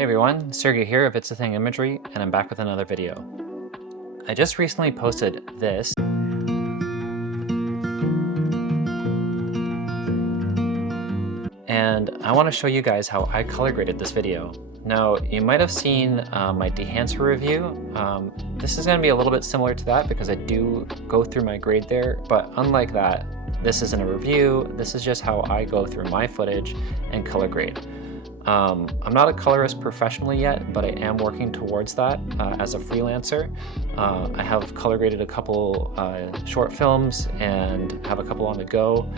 Hey everyone, Sergey here of It's a Thing Imagery, and I'm back with another video. I just recently posted this, and I want to show you guys how I color graded this video. Now, you might have seen my Dehancer review. This is going to be a little bit similar to that because I do go through my grade there, but unlike that, this isn't a review. This is just how I go through my footage and color grade. I'm not a colorist professionally yet, but I am working towards that as a freelancer. I have color graded a couple short films and have a couple on the go,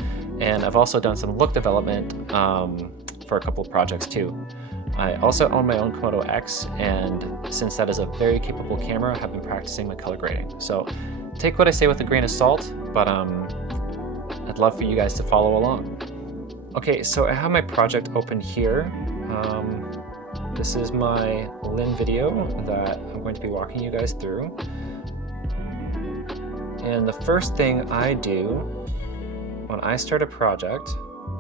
and I've also done some look development for a couple of projects too. I also own my own Komodo-X, and since that is a very capable camera, I have been practicing my color grading. So take what I say with a grain of salt, but I'd love for you guys to follow along. Okay, so I have my project open here. This is my LIN video that I'm going to be walking you guys through. And the first thing I do when I start a project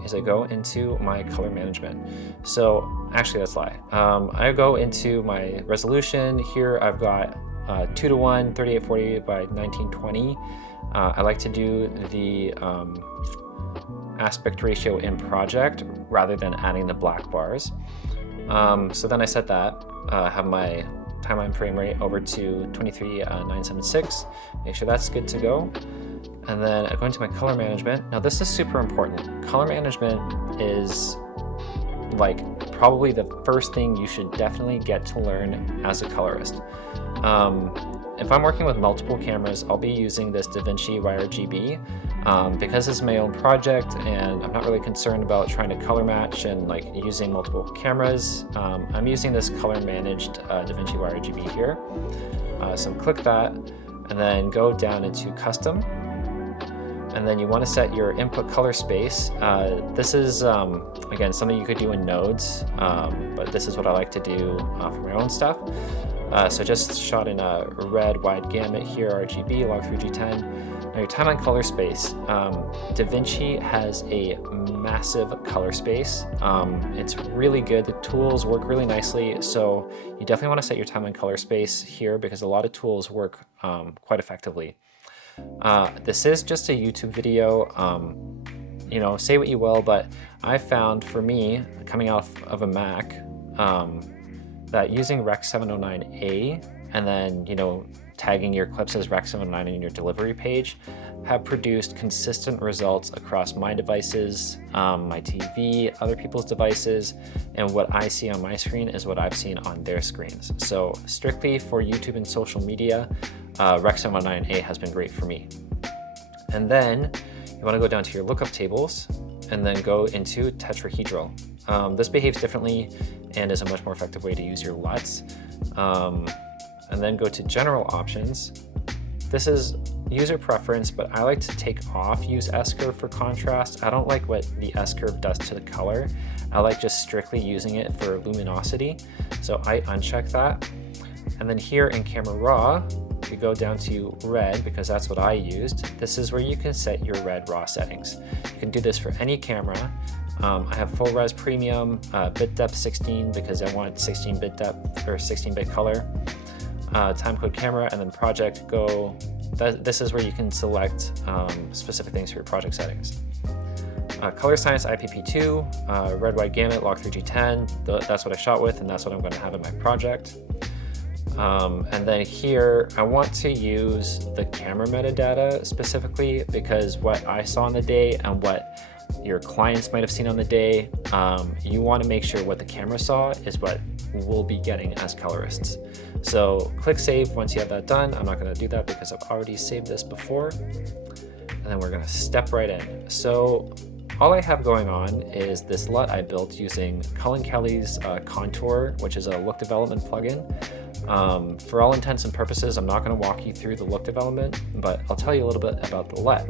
is I go into my color management. So actually that's a lie. I go into my resolution. Here I've got 2:1, 3840 by 1920. I like to do the aspect ratio in project rather than adding the black bars. So then I set that, have my timeline frame rate over to 23976, make sure that's good to go. And then I go into my color management. Now this is super important. Color management is like probably the first thing you should definitely get to learn as a colorist. If I'm working with multiple cameras, I'll be using this DaVinci RGB because it's my own project and I'm not really concerned about trying to color match and like using multiple cameras. I'm using this color managed DaVinci RGB here. So click that and then go down into custom. And then you want to set your input color space. This is, again, something you could do in nodes, but this is what I like to do for my own stuff. So just shot in a red wide gamut here, RGB, log 3G10. Now your timeline color space. DaVinci has a massive color space. It's really good. The tools work really nicely. So you definitely want to set your timeline color space here because a lot of tools work quite effectively. This is just a YouTube video, you know, say what you will, but I found for me, coming out of a Mac, that using Rec 709A and then, you know, tagging your clips as Rec 709 in your delivery page have produced consistent results across my devices, my TV, other people's devices, and what I see on my screen is what I've seen on their screens. So strictly for YouTube and social media, Rec 709A has been great for me. And then you want to go down to your lookup tables and then go into tetrahedral. This behaves differently and is a much more effective way to use your LUTs. And then go to general options. This is user preference, but I like to take off use S-curve for contrast. I don't like what the S-curve does to the color. I like just strictly using it for luminosity. So I uncheck that. And then here in camera raw, you go down to red because that's what I used. This is where you can set your red raw settings. You can do this for any camera. I have full res premium, bit depth 16 because I want 16-bit depth or 16-bit color. Timecode camera, and then project go. This is where you can select specific things for your project settings. Color science IPP2, red wide gamut, log 3G10. That's what I shot with, and that's what I'm going to have in my project. And then here, I want to use the camera metadata specifically because what I saw on the day and what your clients might have seen on the day, you want to make sure what the camera saw is what we'll be getting as colorists. So click save once you have that done. I'm not going to do that because I've already saved this before. And then we're going to step right in. So all I have going on is this LUT I built using Cullen Kelly's Contour, which is a look development plugin. For all intents and purposes, I'm not going to walk you through the look development, but I'll tell you a little bit about the LUT.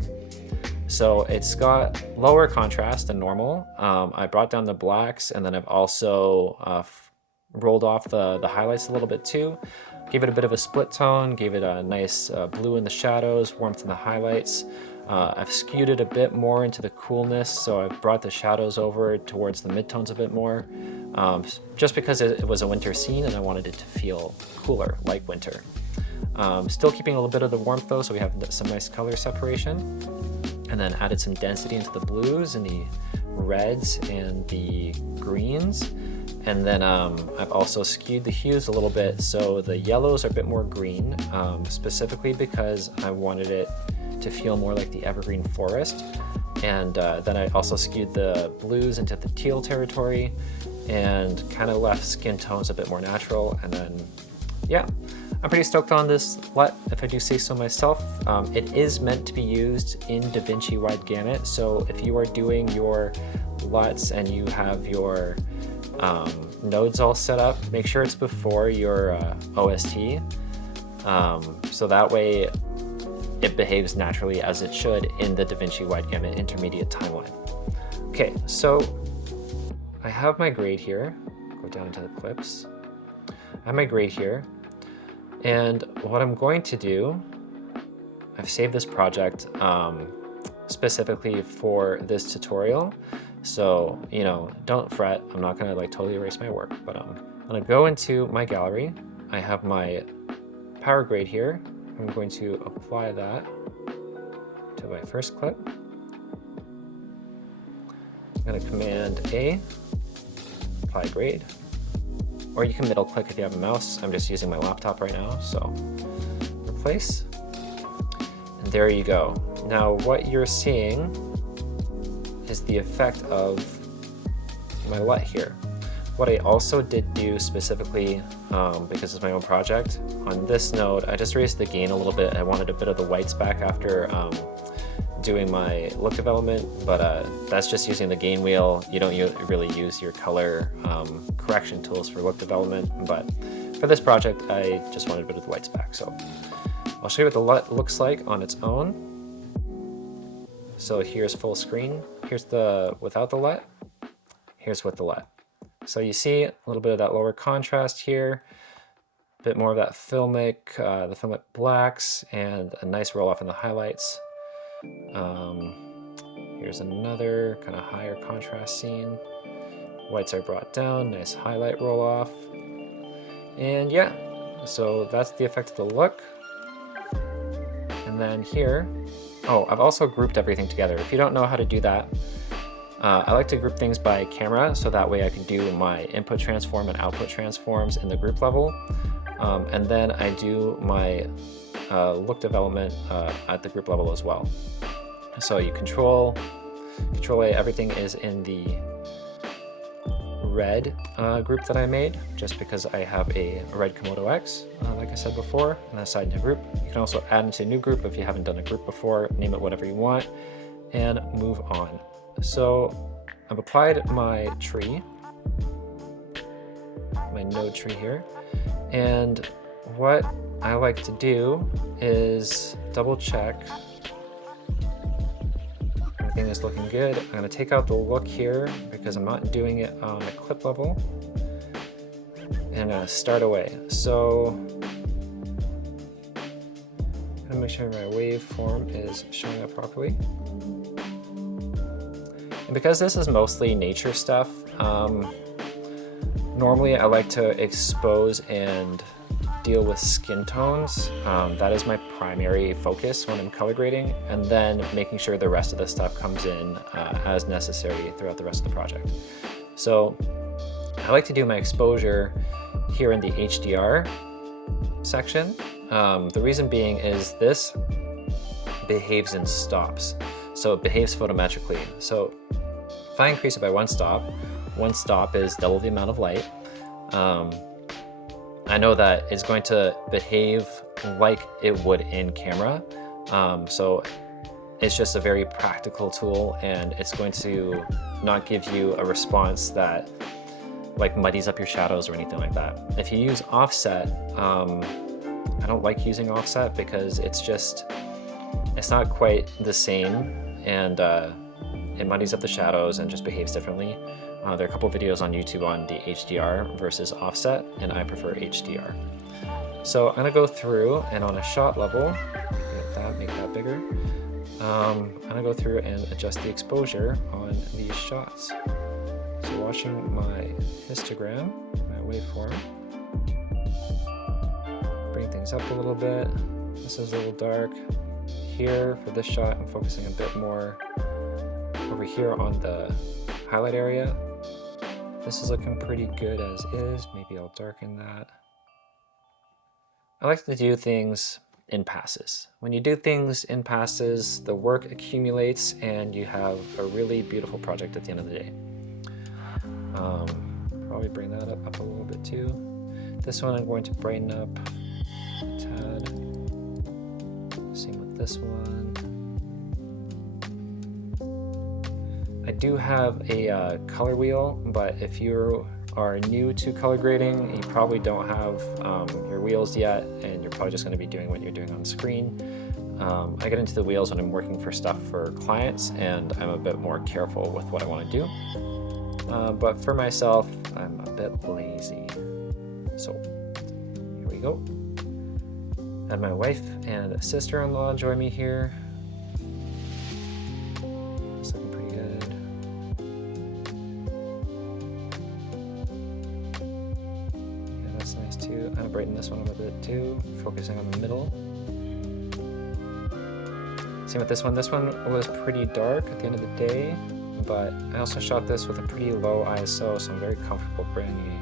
So it's got lower contrast than normal. I brought down the blacks, and then I've also rolled off the highlights a little bit too. Gave it a bit of a split tone, gave it a nice blue in the shadows, warmth in the highlights. I've skewed it a bit more into the coolness, so I've brought the shadows over towards the midtones a bit more, just because it was a winter scene and I wanted it to feel cooler, like winter. Still keeping a little bit of the warmth though, so we have some nice color separation. And then added some density into the blues and the reds and the greens. And then I've also skewed the hues a little bit, so the yellows are a bit more green, specifically because I wanted it to feel more like the evergreen forest. And then I also skewed the blues into the teal territory and kind of left skin tones a bit more natural. And then, yeah, I'm pretty stoked on this LUT, if I do say so myself. It is meant to be used in DaVinci Wide Gamut, so if you are doing your LUTs and you have your nodes all set up, make sure it's before your OST, so that way it behaves naturally as it should in the DaVinci Wide Gamut intermediate timeline. Okay, so I have my grade here. Go down into the clips. I have my grade here. And what I'm going to do, I've saved this project specifically for this tutorial. So, you know, don't fret. I'm not gonna like totally erase my work, but I'm gonna go into my gallery. I have my power grade here. I'm going to apply that to my first clip. I'm gonna Command A, apply grade. Or you can middle click if you have a mouse. I'm just using my laptop right now, so replace. And there you go. Now what you're seeing is the effect of my LUT here. What I also did do specifically, because it's my own project, on this node, I just raised the gain a little bit. I wanted a bit of the whites back after doing my look development, but that's just using the gain wheel. You don't really use your color correction tools for look development, but for this project, I just wanted a bit of the whites back. So I'll show you what the LUT looks like on its own. So here's full screen. Here's the without the LUT. Here's with the LUT. So you see a little bit of that lower contrast here, a bit more of that filmic, the filmic blacks, and a nice roll off in the highlights. Here's another kind of higher contrast scene. Whites are brought down, nice highlight roll off. And yeah, so that's the effect of the look. And then here, oh, I've also grouped everything together. If you don't know how to do that, I like to group things by camera, so that way I can do my input transform and output transforms in the group level. And then I do my look development at the group level as well. So you control A, everything is in the red group that I made, just because I have a red Komodo-X, like I said before, and assign to group. You can also add into a new group if you haven't done a group before, name it whatever you want, and move on. So I've applied my tree, my node tree here, and what I like to do is double check everything is looking good. I'm going to take out the look here because I'm not doing it on a clip level, and I'm going to start away. So I'm going to make sure my waveform is showing up properly. And because this is mostly nature stuff, normally I like to expose and deal with skin tones. That is my primary focus when I'm color grading, and then making sure the rest of the stuff comes in as necessary throughout the rest of the project. So I like to do my exposure here in the HDR section. The reason being is this behaves in stops. So it behaves photometrically. So if I increase it by one stop is double the amount of light. I know that it's going to behave like it would in camera. So it's just a very practical tool, and it's going to not give you a response that like muddies up your shadows or anything like that. If you use offset, I don't like using offset because it's not quite the same, and it muddies up the shadows and just behaves differently. There are a couple videos on YouTube on the HDR versus offset, and I prefer HDR. So I'm gonna go through and on a shot level, make that bigger. I'm gonna go through and adjust the exposure on these shots. So watching my histogram, my waveform, bring things up a little bit. This is a little dark. Here for this shot, I'm focusing a bit more over here on the highlight area. This is looking pretty good as is. Maybe I'll darken that. I like to do things in passes. When you do things in passes, the work accumulates and you have a really beautiful project at the end of the day. Probably bring that up a little bit too. This one I'm going to brighten up a tad. Same with this one. I do have a color wheel, but if you are new to color grading, you probably don't have your wheels yet, and you're probably just going to be doing what you're doing on screen. I get into the wheels when I'm working for stuff for clients, and I'm a bit more careful with what I want to do. But for myself, I'm a bit lazy. So here we go. I have my wife and sister-in-law join me here. It's looking pretty good. Yeah, that's nice too. I'm gonna brighten this one up a bit too, focusing on the middle. Same with this one. This one was pretty dark at the end of the day, but I also shot this with a pretty low ISO, so I'm very comfortable bringing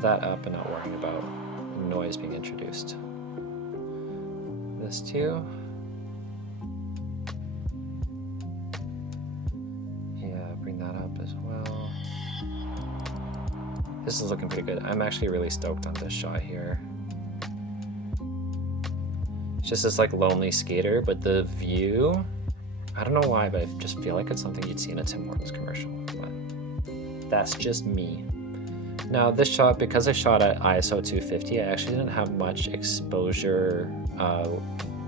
that up and not worrying about noise being introduced. This too. Yeah, bring that up as well. This is looking pretty good. I'm actually really stoked on this shot here. It's just this like lonely skater, but the view, I don't know why, but I just feel like it's something you'd see in a Tim Hortons commercial, but that's just me. Now this shot, because I shot at ISO 250, I actually didn't have much exposure,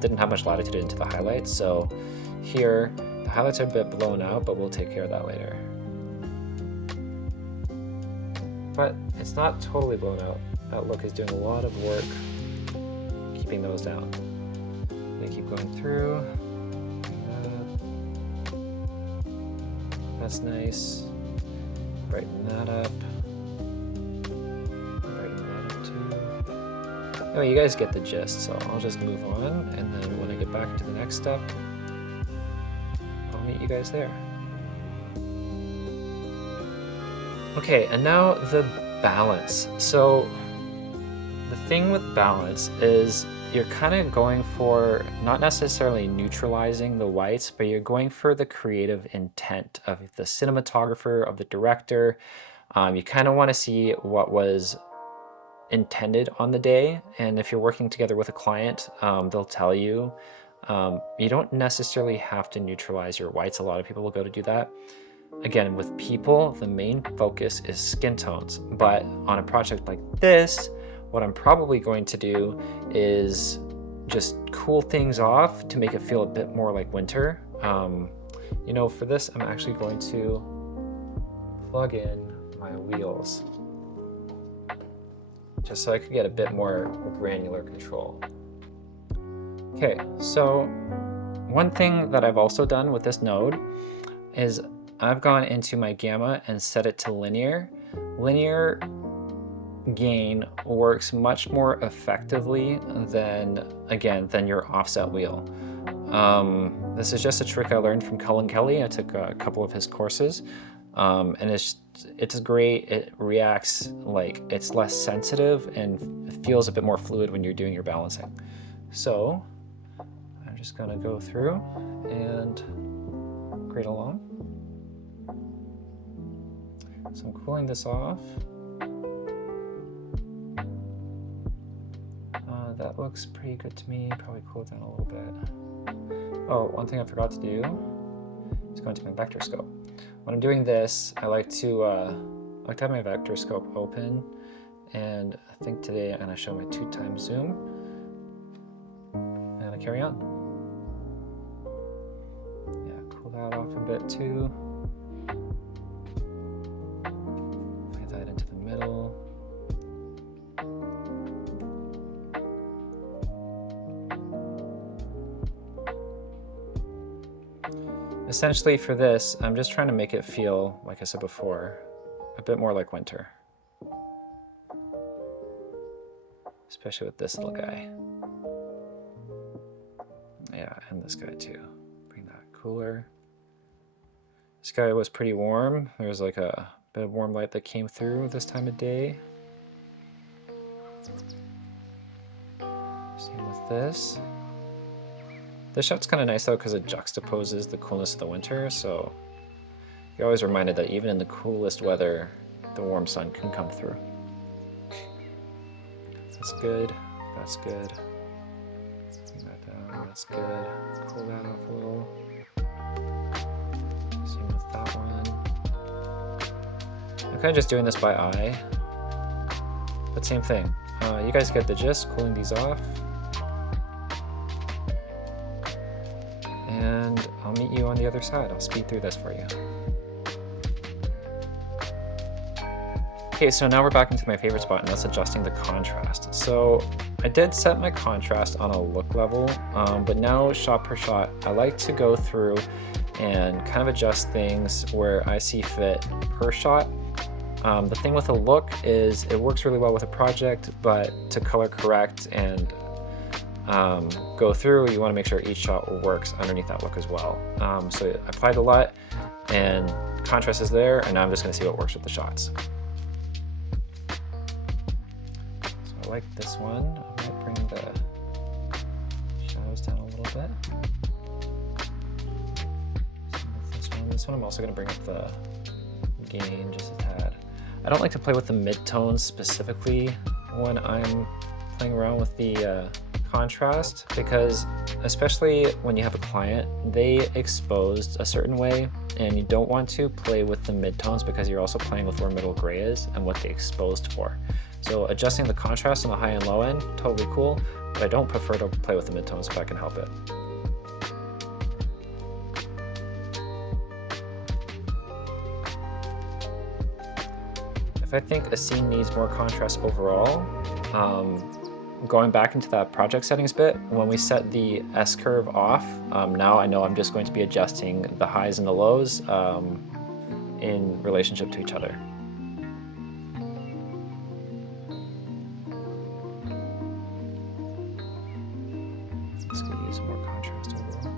didn't have much latitude into the highlights. So here, the highlights are a bit blown out, but we'll take care of that later. But it's not totally blown out. That look is doing a lot of work keeping those down. I'm gonna keep going through. That's nice. Brighten that up. Anyway, you guys get the gist, so I'll just move on, and then when I get back to the next step, I'll meet you guys there. Okay, and now the balance. So the thing with balance is you're kind of going for not necessarily neutralizing the whites, but you're going for the creative intent of the cinematographer, of the director. You kind of want to see what was intended on the day, and if you're working together with a client, they'll tell you you don't necessarily have to neutralize your whites. A lot of people will go to do that. Again, with people, the main focus is skin tones, but on a project like this, what I'm probably going to do is just cool things off to make it feel a bit more like winter. You know, for this, I'm actually going to plug in my wheels, just so I could get a bit more granular control. Okay, so one thing that I've also done with this node is I've gone into my gamma and set it to linear. Linear gain works much more effectively than your offset wheel. This is just a trick I learned from Cullen Kelly. I took a couple of his courses, and it's great. It reacts like it's less sensitive and feels a bit more fluid when you're doing your balancing. So I'm just gonna go through and grade along. So I'm cooling this off. That looks pretty good to me. Probably cool it down a little bit. Oh, one thing I forgot to do is go into my vector scope. When I'm doing this, I like to have my vector scope open, and I think today I'm gonna show my 2x zoom. And I carry on. Yeah, cool that off a bit too. Bring that into the middle. essentially for this, I'm just trying to make it feel, like I said before, a bit more like winter. Especially with this little guy. Yeah, and this guy too. Bring that cooler. This guy was pretty warm. There was like a bit of warm light that came through this time of day. Same with this. This shot's kind of nice though because it juxtaposes the coolness of the winter, so you're always reminded that even in the coolest weather, the warm sun can come through. That's good. That's good. Bring that down. That's good. Cool that off a little. Same with that one. I'm kind of just doing this by eye, but same thing. You guys get the gist. Cooling these off. And I'll meet you on the other side. I'll speed through this for you. Okay, so now we're back into my favorite spot, and that's adjusting the contrast. So I did set my contrast on a look level, but now shot per shot, I like to go through and kind of adjust things where I see fit per shot. The thing with a look is it works really well with a project, but to color correct and go through, you want to make sure each shot works underneath that look as well. So I applied the LUT and contrast is there, and now I'm just going to see what works with the shots. So I like this one. I might bring the shadows down a little bit. This one I'm also going to bring up the gain just a tad. I don't like to play with the midtones specifically when I'm playing around with the contrast, because especially when you have a client, they exposed a certain way and you don't want to play with the midtones because you're also playing with where middle gray is and what they exposed for. So adjusting the contrast on the high and low end, totally cool, but I don't prefer to play with the midtones if I can help it. If I think a scene needs more contrast overall, going back into that project settings bit, when we set the S-curve off, now I know I'm just going to be adjusting the highs and the lows in relationship to each other. Let's go use more contrast overall.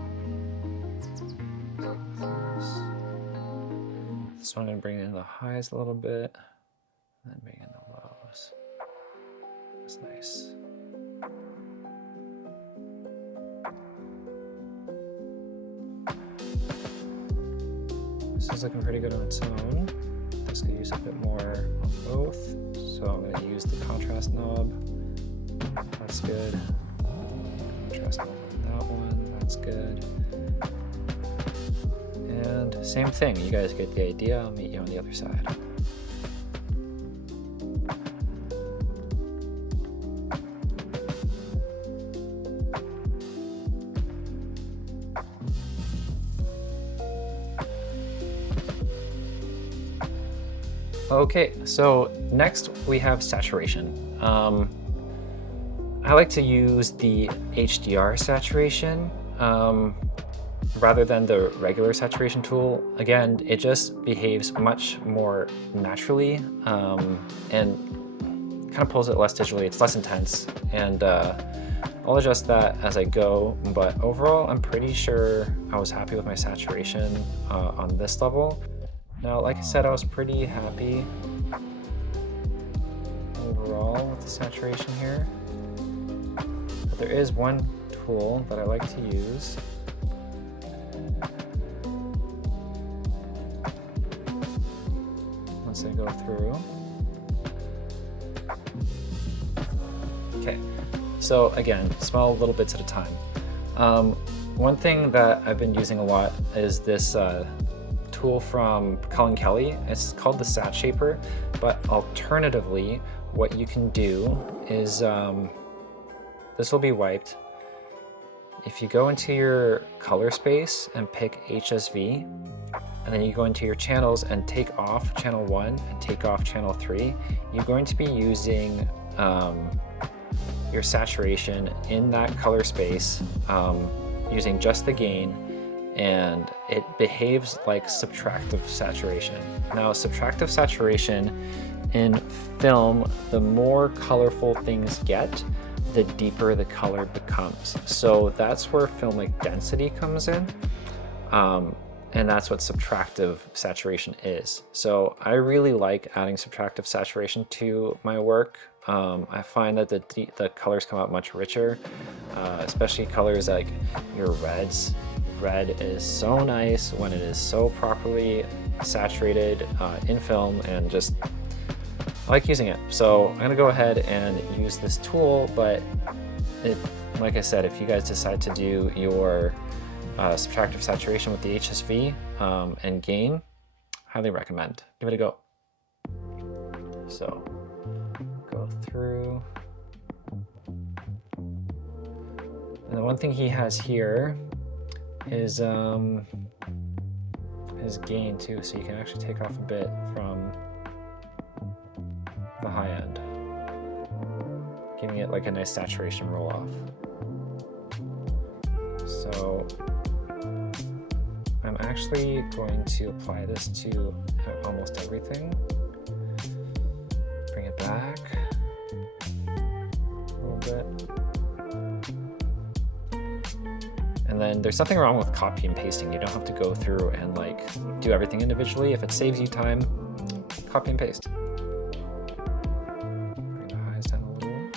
This one I'm going to bring in the highs a little bit, and then bring in the lows. That's nice. This is looking pretty good on its own. This could use a bit more on both. So I'm going to use the contrast knob. That's good. Contrast knob on that one. That's good. And same thing. You guys get the idea. I'll meet you on the other side. Okay, so next we have saturation. I like to use the HDR saturation rather than the regular saturation tool. Again, it just behaves much more naturally and kind of pulls it less digitally. It's less intense, and I'll adjust that as I go, but overall I'm pretty sure I was happy with my saturation on this level. Now, like I said, I was pretty happy overall with the saturation here, but there is one tool that I like to use. Once I go through. Okay, so again, small little bits at a time. One thing that I've been using a lot is this tool from Colin Kelly. It's called the Sat Shaper, but alternatively, what you can do is, this will be wiped. If you go into your color space and pick HSV, and then you go into your channels and take off channel 1 and take off channel 3, you're going to be using your saturation in that color space using just the gain and it behaves like subtractive saturation. Now, subtractive saturation in film, the more colorful things get, the deeper the color becomes. So that's where filmic density comes in. And that's what subtractive saturation is. So I really like adding subtractive saturation to my work. I find that the colors come out much richer, especially colors like your reds. Red is so nice when it is so properly saturated in film, and just I like using it. So I'm gonna go ahead and use this tool, but like I said, if you guys decide to do your subtractive saturation with the HSV and gain, highly recommend. Give it a go. So go through. And the one thing he has here is his gain too, so you can actually take off a bit from the high end, giving it like a nice saturation roll off. So I'm actually going to apply this to almost everything. Bring it back a little bit. And then there's nothing wrong with copy and pasting. You don't have to go through and like do everything individually. If it saves you time, copy and paste. Bring the highs down a little.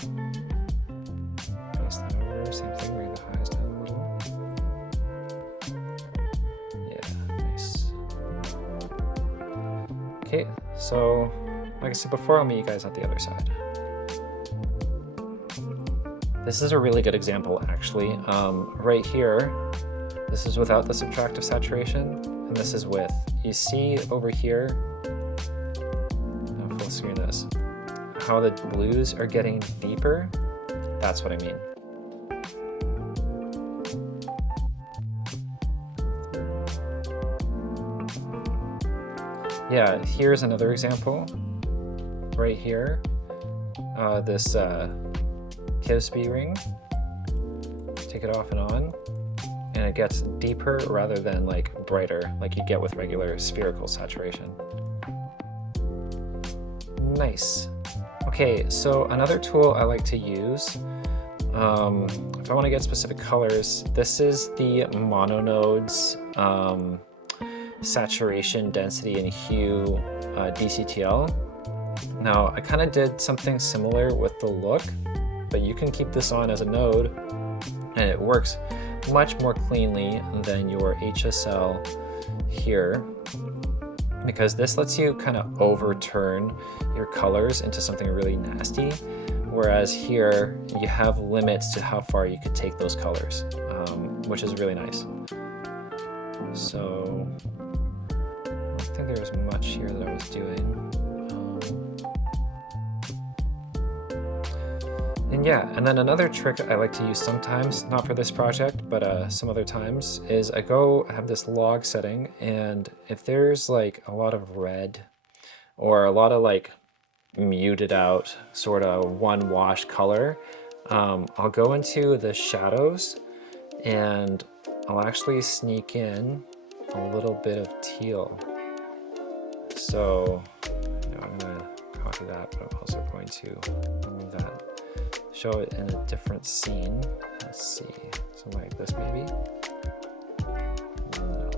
Paste that over, same thing, bring the highs down a little. Okay, so like I said before, I'll meet you guys at the other side. This is a really good example, actually. Right here, this is without the subtractive saturation, and this is with. You see over here, I'll full screen this, how the blues are getting deeper? That's what I mean. Yeah, here's another example right here. This Kisby ring, take it off and on, and it gets deeper rather than like brighter like you get with regular spherical saturation. Nice. Okay, so another tool I like to use, if I want to get specific colors, this is the mononodes saturation, density, and hue DCTL. Now, I kind of did something similar with the look, but you can keep this on as a node, and it works much more cleanly than your HSL here, because this lets you kind of overturn your colors into something really nasty, whereas here you have limits to how far you could take those colors, which is really nice. So I don't think there was much here that I was doing. And yeah, and then another trick I like to use sometimes, not for this project, but some other times, is I have this log setting, and if there's like a lot of red or a lot of like muted out sort of one wash color, I'll go into the shadows and I'll actually sneak in a little bit of teal. So I'm gonna copy that, but I'm also going to remove that. Show it in a different scene. Let's see, something like this maybe. No.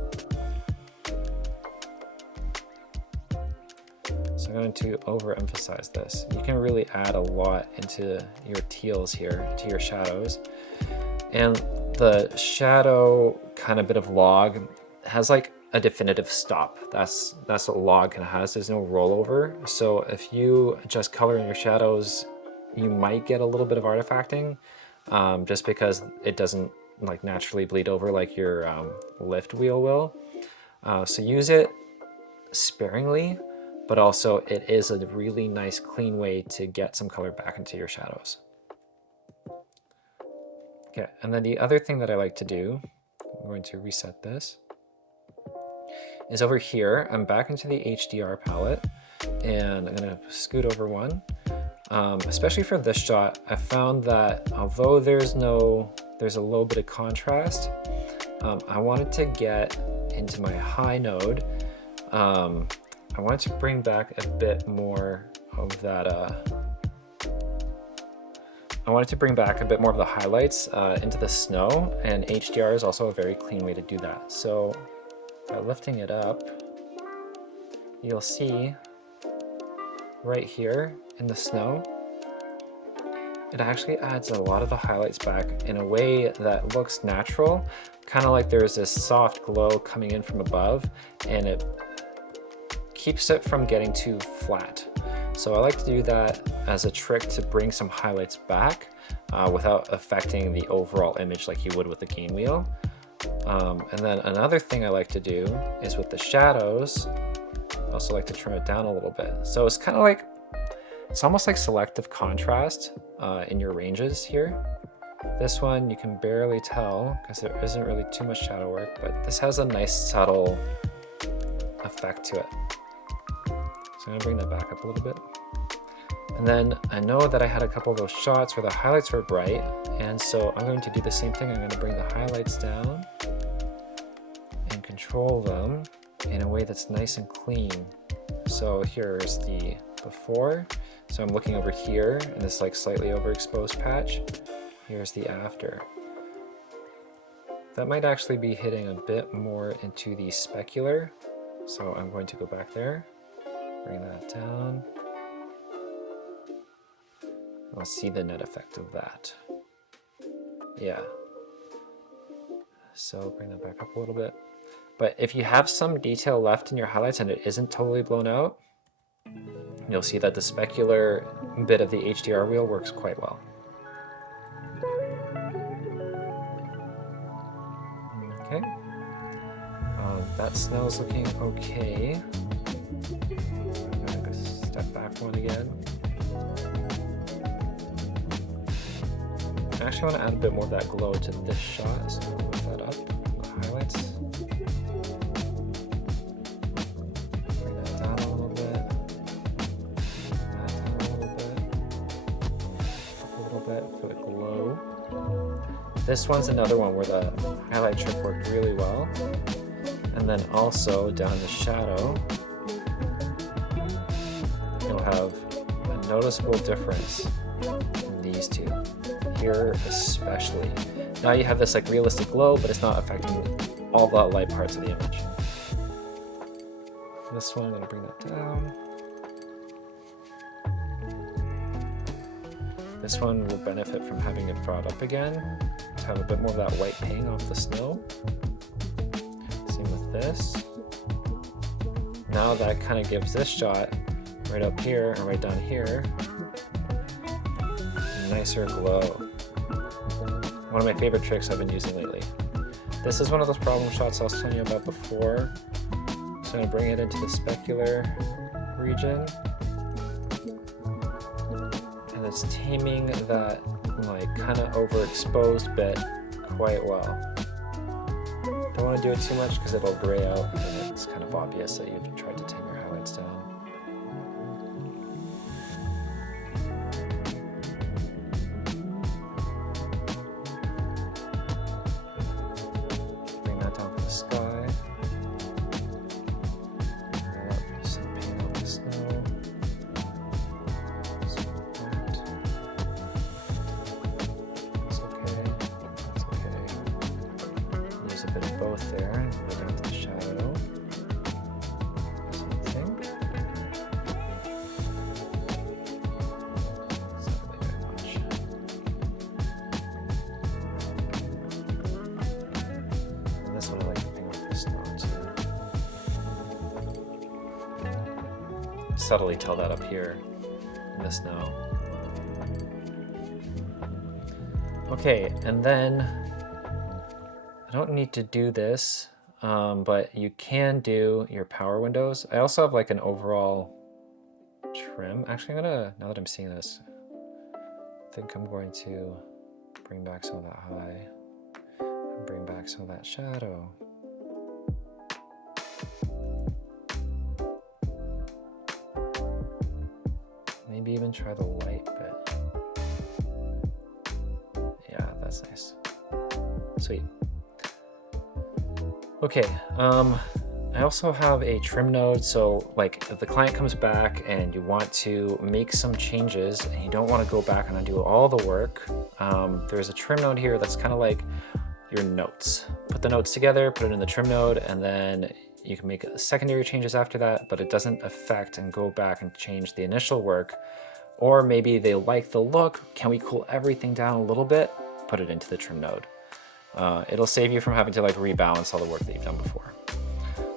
So I'm going to overemphasize this. You can really add a lot into your teals here, to your shadows. And the shadow kind of bit of log has like a definitive stop. That's what log kind of has. There's no rollover. So if you adjust color in your shadows, you might get a little bit of artifacting, just because it doesn't like naturally bleed over like your lift wheel will. So use it sparingly, but also it is a really nice clean way to get some color back into your shadows. Okay, and then the other thing that I like to do, I'm going to reset this, is over here, I'm back into the HDR palette, and I'm gonna scoot over one. Especially for this shot, I found that although there's a little bit of contrast, I wanted to get into my high node. I wanted to bring back a bit more of that. I wanted to bring back a bit more of the highlights into the snow, and HDR is also a very clean way to do that. So by lifting it up, you'll see right here in the snow, it actually adds a lot of the highlights back in a way that looks natural, kind of like there's this soft glow coming in from above, and it keeps it from getting too flat. So I like to do that as a trick to bring some highlights back without affecting the overall image like you would with the gain wheel. And then another thing I like to do is with the shadows, I also like to trim it down a little bit. So it's kind of like, it's almost like selective contrast in your ranges here. This one you can barely tell because there isn't really too much shadow work, but this has a nice subtle effect to it. So I'm gonna bring that back up a little bit. And then I know that I had a couple of those shots where the highlights were bright, and so I'm going to do the same thing. I'm going to bring the highlights down and control them in a way that's nice and clean. So here's the before. So I'm looking over here in this like slightly overexposed patch. Here's the after. That might actually be hitting a bit more into the specular. So I'm going to go back there, bring that down. We'll see the net effect of that. Yeah. So bring that back up a little bit. But if you have some detail left in your highlights and it isn't totally blown out, you'll see that the specular bit of the HDR wheel works quite well. Okay. That snow's looking okay. I'm gonna step back one again. I actually want to add a bit more of that glow to this shot, so I'll lift that up, the highlights. Bring that down a little bit. That down a little bit. Up a little bit for the glow. This one's another one where the highlight trick worked really well. And then also down the shadow, you'll have a noticeable difference in these two. Here especially. Now you have this like realistic glow, but it's not affecting all the light parts of the image. This one, I'm gonna bring that down. This one will benefit from having it brought up again to have a bit more of that white ping off the snow. Same with this. Now that kind of gives this shot right up here and right down here a nicer glow. One of my favorite tricks I've been using lately. This is one of those problem shots I was telling you about before. So I'm gonna bring it into the specular region. And it's taming that like kind of overexposed bit quite well. Don't want to do it too much because it'll gray out and it's kind of obvious that you've tried to tame your highlights down. Both there, go down to the shadow. Same thing. It's not really very much. And this one I like to bring with the snow too. Subtly tell that up here in the snow. Okay, and then I don't need to do this, but you can do your power windows. I also have like an overall trim. Actually, I'm gonna, now that I'm seeing this, I think I'm going to bring back some of that high and bring back some of that shadow. Maybe even try the light bit. Yeah, that's nice. Sweet. Okay, I also have a trim node, so like if the client comes back and you want to make some changes and you don't want to go back and undo all the work, there's a trim node here that's kind of like your notes. Put the notes together, put it in the trim node, and then you can make secondary changes after that, but it doesn't affect and go back and change the initial work. Or maybe they like the look, can we cool everything down a little bit? Put it into the trim node. It'll save you from having to like rebalance all the work that you've done before.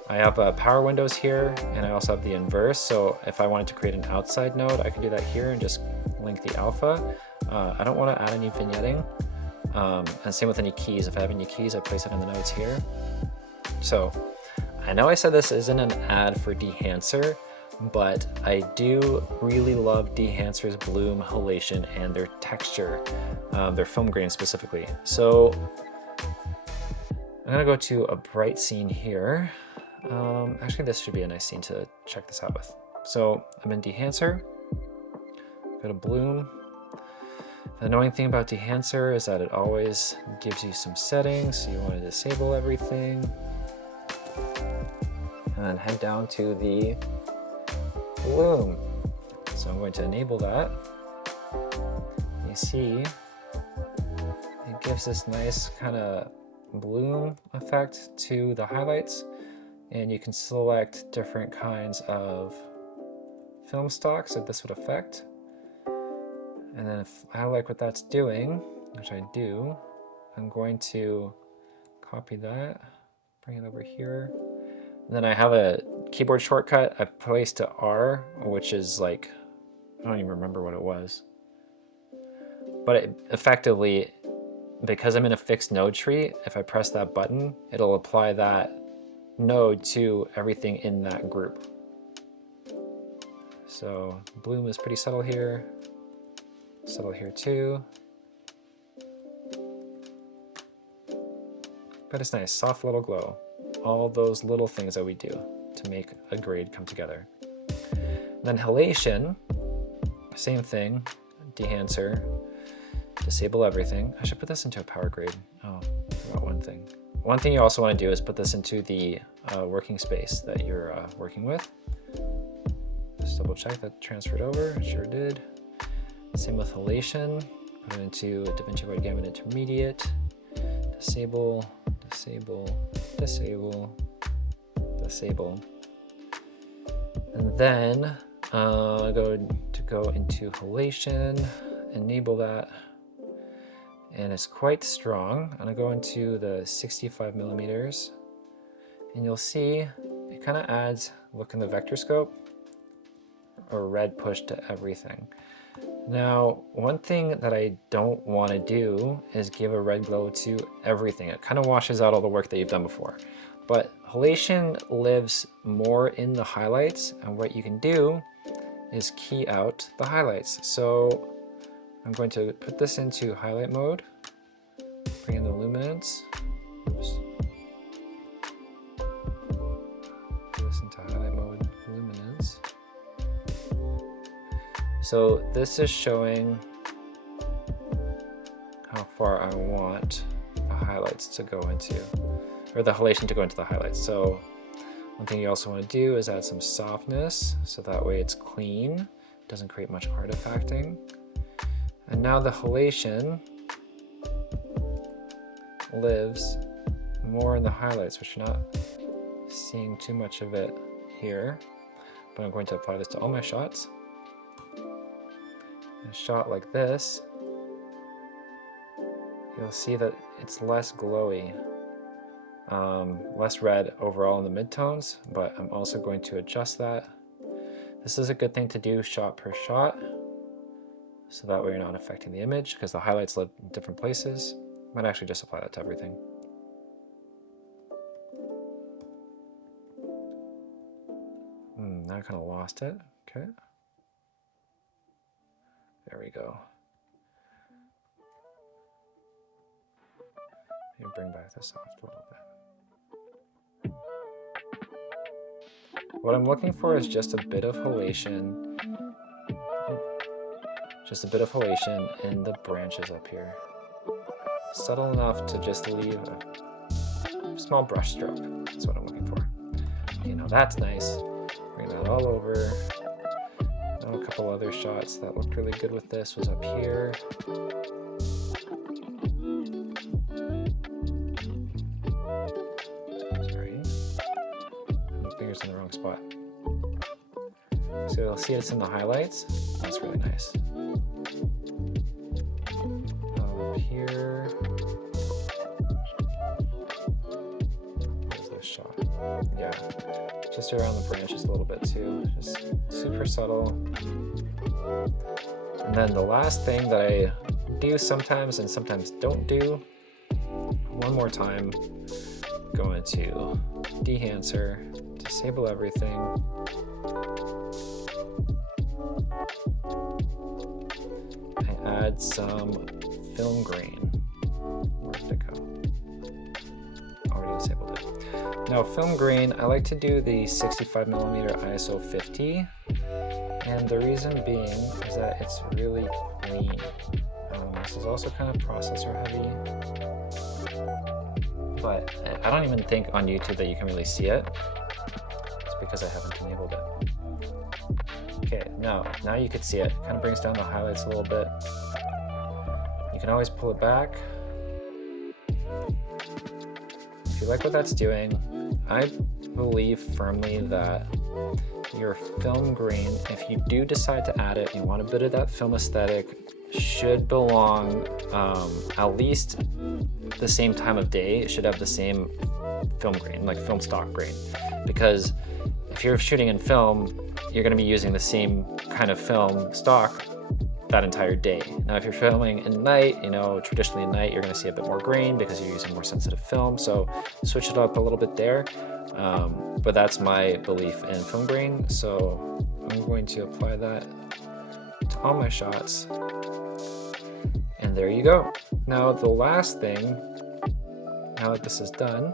I have power windows here, and I also have the inverse. So if I wanted to create an outside node, I could do that here and just link the alpha. I don't want to add any vignetting. And same with any keys. If I have any keys, I place it in the nodes here. So I know I said this isn't an ad for Dehancer, but I do really love Dehancer's bloom, halation, and their texture, their film grain specifically. So I'm gonna go to a bright scene here. Actually, this should be a nice scene to check this out with. So I'm in Dehancer, go to bloom. The annoying thing about Dehancer is that it always gives you some settings, so you want to disable everything. And then head down to the bloom. So I'm going to enable that. You see, it gives this nice kind of bloom effect to the highlights, and you can select different kinds of film stocks that this would affect. And then if I like what that's doing, which I do, I'm going to copy that, bring it over here. And then I have a keyboard shortcut. I placed a R, which is like, I don't even remember what it was. But it effectively, because I'm in a fixed node tree, if I press that button, it'll apply that node to everything in that group. So bloom is pretty subtle here. Subtle here too. But it's nice, soft little glow. All those little things that we do to make a grade come together. And then halation, same thing, Dehancer, disable everything. I should put this into a power grade. Oh, I forgot one thing. One thing you also want to do is put this into the working space that you're working with. Just double check that transferred over, it sure did. Same with halation, put it into DaVinci Wide Gamut Intermediate, disable, disable, disable, disable. And then go into halation, enable that, and it's quite strong. I'm gonna go into the 65 millimeters, and you'll see it kind of adds look in the vector scope, or red push to everything. Now, one thing that I don't want to do is give a red glow to everything. It kind of washes out all the work that you've done before. But halation lives more in the highlights, and what you can do is key out the highlights. So I'm going to put this into highlight mode, bring in the luminance. Oops. Put this into highlight mode, luminance. So this is showing how far I want the highlights to go into, or the halation to go into the highlights. So one thing you also want to do is add some softness, so that way it's clean, doesn't create much artifacting. And now the halation lives more in the highlights, which you're not seeing too much of it here, but I'm going to apply this to all my shots. A shot like this, you'll see that it's less glowy, less red overall in the midtones, but I'm also going to adjust that. This is a good thing to do shot per shot, so that way you're not affecting the image, because the highlights live in different places. I might actually just apply that to everything. Now I kind of lost it, okay. There we go. Let me bring back the soft a little bit. What I'm looking for is just a bit of halation. Just a bit of halation in the branches up here. Subtle enough to just leave a small brush stroke. That's what I'm looking for. Okay, now that's nice. Bring that all over. Now a couple other shots that looked really good with this was up here. Sorry. My finger's in the wrong spot. So you'll see it's in the highlights. That's really nice. Up here. Where's this shot? Yeah. Just around the branches a little bit too. Just super subtle. And then the last thing that I do sometimes and sometimes don't do. One more time. Go into Dehancer, disable everything. Add some film grain. Where'd it go? Already disabled it. Now film grain, I like to do the 65mm ISO 50, and the reason being is that it's really clean. This is also kind of processor heavy, but I don't even think on YouTube that you can really see it. It's because I haven't enabled it. Okay, now you can see it. Kind of brings down the highlights a little bit. You can always pull it back. If you like what that's doing, I believe firmly that your film grain, if you do decide to add it, you want a bit of that film aesthetic, should belong at least the same time of day. It should have the same film grain, like film stock grain, because if you're shooting in film, you're going to be using the same kind of film stock that entire day. Now, if you're filming at night, traditionally at night, you're going to see a bit more grain because you're using more sensitive film. So switch it up a little bit there. But that's my belief in film grain. So I'm going to apply that to all my shots. And there you go. Now, the last thing, now that this is done,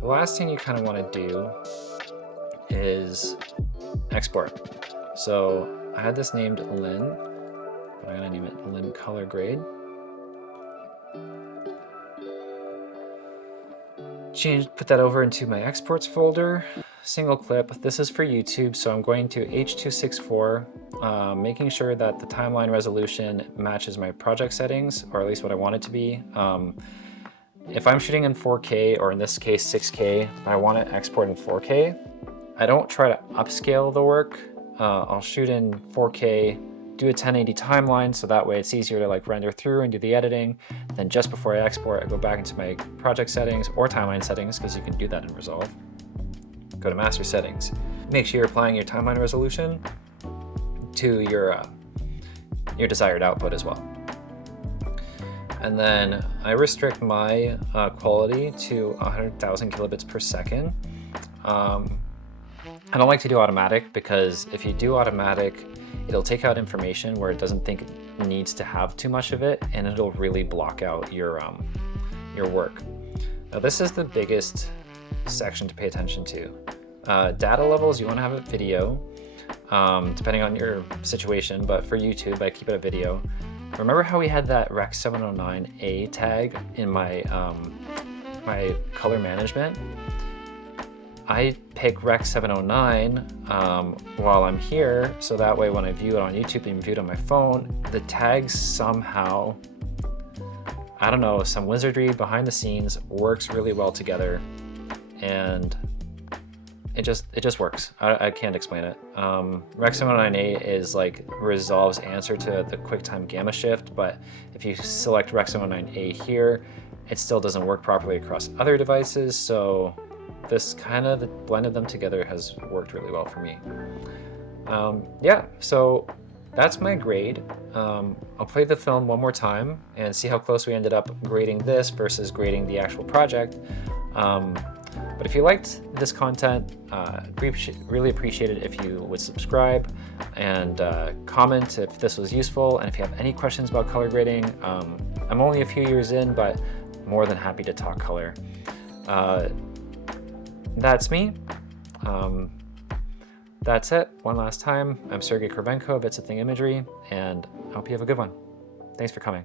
the last thing you kind of want to do is export. So I had this named Lin, but I'm going to name it Lin Color Grade. Put that over into my exports folder, single clip. This is for YouTube, so I'm going to H.264, making sure that the timeline resolution matches my project settings, or at least what I want it to be. If I'm shooting in 4K, or in this case 6K, I want to export in 4K. I don't try to upscale the work. I'll shoot in 4K, do a 1080 timeline, so that way it's easier to like render through and do the editing. Then just before I export, I go back into my project settings or timeline settings, because you can do that in Resolve. Go to master settings. Make sure you're applying your timeline resolution to your desired output as well. And then I restrict my quality to 100,000 kilobits per second. I don't like to do automatic, because if you do automatic, it'll take out information where it doesn't think it needs to have too much of it, and it'll really block out your work. Now this is the biggest section to pay attention to. Data levels, you want to have a video, depending on your situation, but for YouTube, I keep it a video. Remember how we had that Rec 709A tag in my my color management? I pick Rec 709 while I'm here, so that way when I view it on YouTube and view it on my phone, the tags somehow, I don't know, some wizardry behind the scenes works really well together, and it just works. I can't explain it. Rec 709A is like Resolve's answer to the QuickTime Gamma Shift, but if you select Rec 709A here, it still doesn't work properly across other devices, so this kind of blended them together has worked really well for me. Yeah, so that's my grade. I'll play the film one more time and see how close we ended up grading this versus grading the actual project. But if you liked this content, really appreciate it if you would subscribe and comment if this was useful. And if you have any questions about color grading, I'm only a few years in, but more than happy to talk color. That's me. That's it. One last time, I'm Sergey Kurbenko of It's a Thing Imagery, and I hope you have a good one. Thanks for coming.